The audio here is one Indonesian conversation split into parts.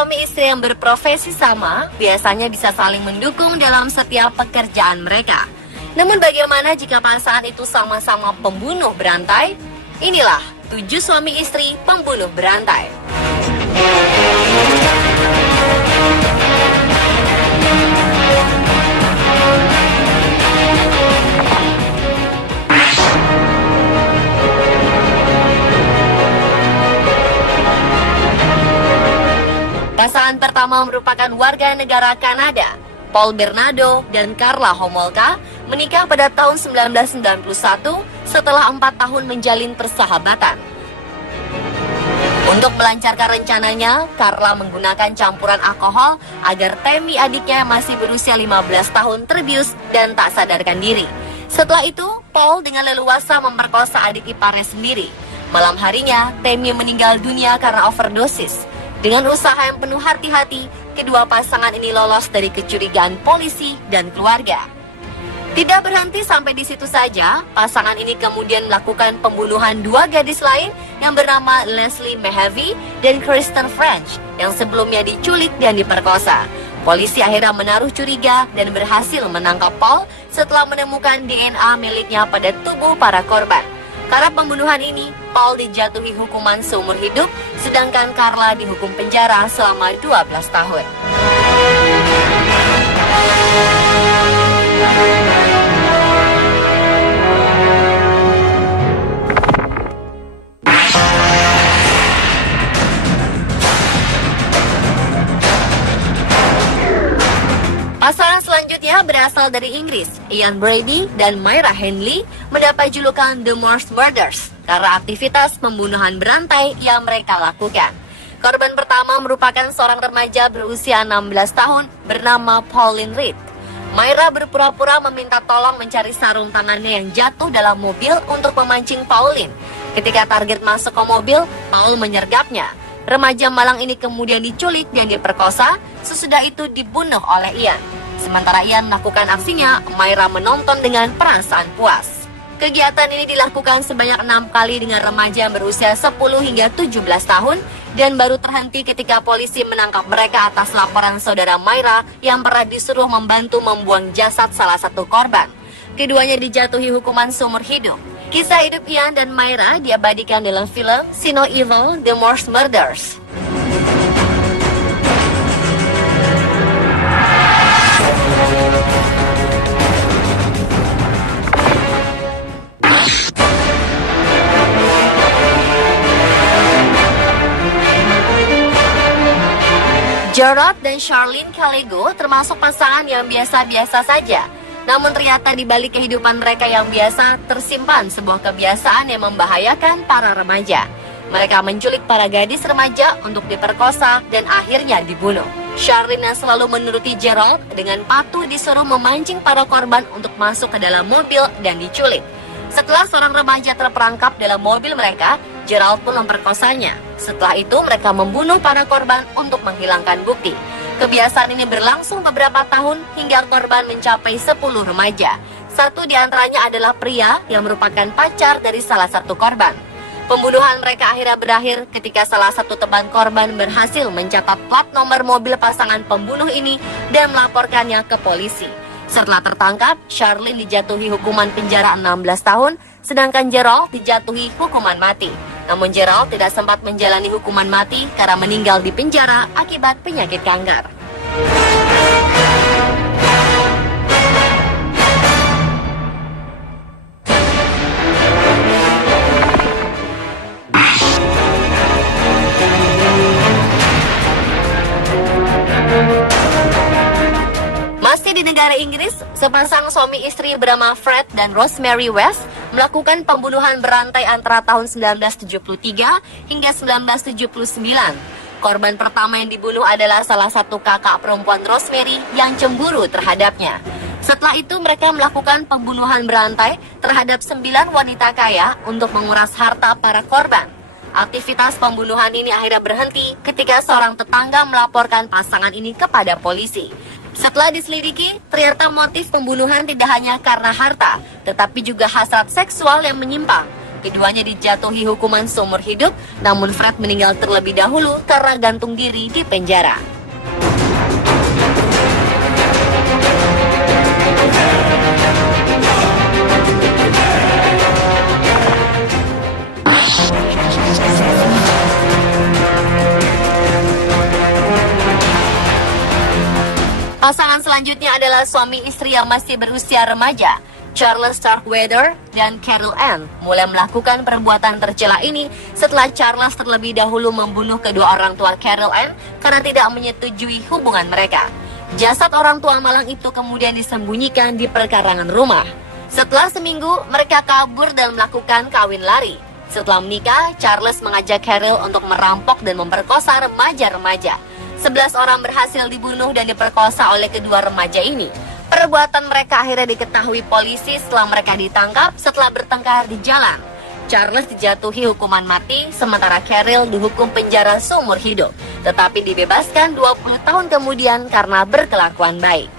suami istri yang berprofesi sama biasanya bisa saling mendukung dalam setiap pekerjaan mereka. Namun bagaimana jika pasangan itu sama-sama pembunuh berantai? Inilah 7 suami istri pembunuh berantai. Pasangan pertama merupakan warga negara Kanada. Paul Bernardo dan Karla Homolka menikah pada tahun 1991 setelah 4 tahun menjalin persahabatan. Untuk melancarkan rencananya, Karla menggunakan campuran alkohol agar Tammy, adiknya yang masih berusia 15 tahun, terbius dan tak sadarkan diri. Setelah itu, Paul dengan leluasa memperkosa adik iparnya sendiri. Malam harinya, Tammy meninggal dunia karena overdosis. Dengan usaha yang penuh hati-hati, kedua pasangan ini lolos dari kecurigaan polisi dan keluarga. Tidak berhenti sampai di situ saja, pasangan ini kemudian melakukan pembunuhan 2 gadis lain yang bernama Leslie Mehavy dan Kristen French yang sebelumnya diculik dan diperkosa. Polisi akhirnya menaruh curiga dan berhasil menangkap Paul setelah menemukan DNA miliknya pada tubuh para korban. Karena pembunuhan ini, Paul dijatuhi hukuman seumur hidup, sedangkan Karla dihukum penjara selama 12 tahun. Pasangan selanjutnya berasal dari Inggris. Ian Brady dan Myra Hindley mendapat julukan The Morse Murders karena aktivitas pembunuhan berantai yang mereka lakukan. Korban pertama merupakan seorang remaja berusia 16 tahun bernama Pauline Reed. Myra berpura-pura meminta tolong mencari sarung tangannya yang jatuh dalam mobil untuk memancing Pauline. Ketika target masuk ke mobil, Paul menyergapnya. Remaja malang ini kemudian diculik dan diperkosa, sesudah itu dibunuh oleh Ian. Sementara Ian melakukan aksinya, Myra menonton dengan perasaan puas. Kegiatan ini dilakukan sebanyak 6 kali dengan remaja yang berusia 10 hingga 17 tahun dan baru terhenti ketika polisi menangkap mereka atas laporan saudara Myra yang pernah disuruh membantu membuang jasad salah satu korban. Keduanya dijatuhi hukuman seumur hidup. Kisah hidup Ian dan Myra diabadikan dalam film See No Evil, The Morse Murders. Gerard dan Charlene Caligo termasuk pasangan yang biasa-biasa saja. Namun ternyata di balik kehidupan mereka yang biasa tersimpan sebuah kebiasaan yang membahayakan para remaja. Mereka menculik para gadis remaja untuk diperkosa dan akhirnya dibunuh. Charlene yang selalu menuruti Gerald dengan patuh disuruh memancing para korban untuk masuk ke dalam mobil dan diculik. Setelah seorang remaja terperangkap dalam mobil mereka, Gerald pun memperkosanya. Setelah itu mereka membunuh para korban untuk menghilangkan bukti. Kebiasaan ini berlangsung beberapa tahun hingga korban mencapai 10 remaja. Satu di antaranya adalah pria yang merupakan pacar dari salah satu korban. Pembunuhan mereka akhirnya berakhir ketika salah satu teman korban berhasil mencatat plat nomor mobil pasangan pembunuh ini dan melaporkannya ke polisi. Setelah tertangkap, Charlene dijatuhi hukuman penjara 16 tahun, sedangkan Gerald dijatuhi hukuman mati. Namun Gerald tidak sempat menjalani hukuman mati karena meninggal di penjara akibat penyakit kanker. Masih di negara Inggris, sepasang suami istri bernama Fred dan Rosemary West melakukan pembunuhan berantai antara tahun 1973 hingga 1979. Korban pertama yang dibunuh adalah salah satu kakak perempuan Rosemary yang cemburu terhadapnya. Setelah itu mereka melakukan pembunuhan berantai terhadap 9 wanita kaya untuk menguras harta para korban. Aktivitas pembunuhan ini akhirnya berhenti ketika seorang tetangga melaporkan pasangan ini kepada polisi. Setelah diselidiki, ternyata motif pembunuhan tidak hanya karena harta, tetapi juga hasrat seksual yang menyimpang. Keduanya dijatuhi hukuman seumur hidup, namun Fred meninggal terlebih dahulu karena gantung diri di penjara. Pasangan selanjutnya adalah suami istri yang masih berusia remaja. Charles Starkweather dan Carol Ann mulai melakukan perbuatan tercela ini setelah Charles terlebih dahulu membunuh kedua orang tua Carol Ann karena tidak menyetujui hubungan mereka. Jasad orang tua malang itu kemudian disembunyikan di perkarangan rumah. Setelah seminggu, mereka kabur dan melakukan kawin lari. Setelah menikah, Charles mengajak Carol untuk merampok dan memperkosa remaja-remaja. 11 orang berhasil dibunuh dan diperkosa oleh kedua remaja ini. Perbuatan mereka akhirnya diketahui polisi setelah mereka ditangkap setelah bertengkar di jalan. Charles dijatuhi hukuman mati, sementara Carol dihukum penjara seumur hidup, tetapi dibebaskan 20 tahun kemudian karena berkelakuan baik.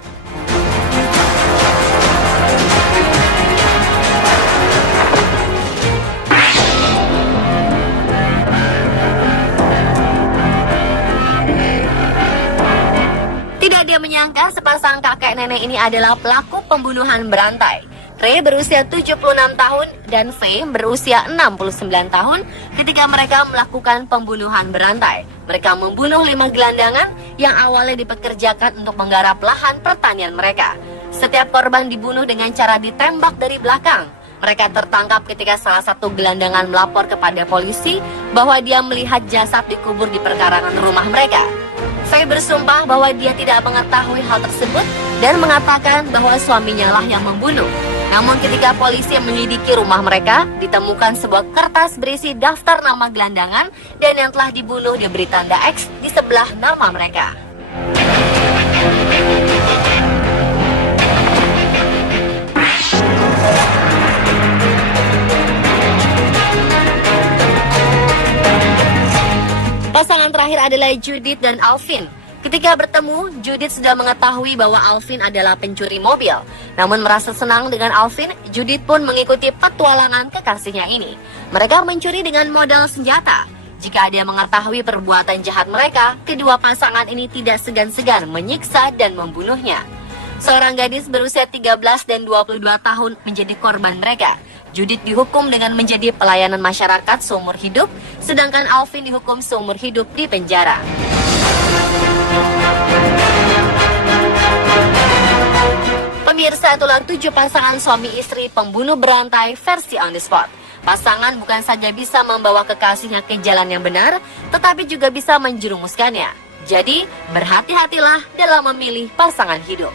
Tidak dia menyangka sepasang kakek nenek ini adalah pelaku pembunuhan berantai. Ray berusia 76 tahun dan Faye berusia 69 tahun ketika mereka melakukan pembunuhan berantai. Mereka membunuh 5 gelandangan yang awalnya dipekerjakan untuk menggarap lahan pertanian mereka. Setiap korban dibunuh dengan cara ditembak dari belakang. Mereka tertangkap ketika salah satu gelandangan melapor kepada polisi bahwa dia melihat jasad dikubur di perkarangan rumah mereka. Faye bersumpah bahwa dia tidak mengetahui hal tersebut dan mengatakan bahwa suaminya lah yang membunuh. Namun ketika polisi menyelidiki rumah mereka, ditemukan sebuah kertas berisi daftar nama gelandangan dan yang telah dibunuh diberi tanda X di sebelah nama mereka. Pasangan terakhir adalah Judith dan Alvin. Ketika bertemu, Judith sudah mengetahui bahwa Alvin adalah pencuri mobil. Namun merasa senang dengan Alvin, Judith pun mengikuti petualangan kekasihnya ini. Mereka mencuri dengan modal senjata. Jika dia mengetahui perbuatan jahat mereka, kedua pasangan ini tidak segan-segan menyiksa dan membunuhnya. Seorang gadis berusia 13 dan 22 tahun menjadi korban mereka. Judith dihukum dengan menjadi pelayanan masyarakat seumur hidup, sedangkan Alvin dihukum seumur hidup di penjara. Pemirsa, itulah 7 pasangan suami istri pembunuh berantai versi on the spot. Pasangan bukan saja bisa membawa kekasihnya ke jalan yang benar, tetapi juga bisa menjerumuskannya. Jadi, berhati-hatilah dalam memilih pasangan hidup.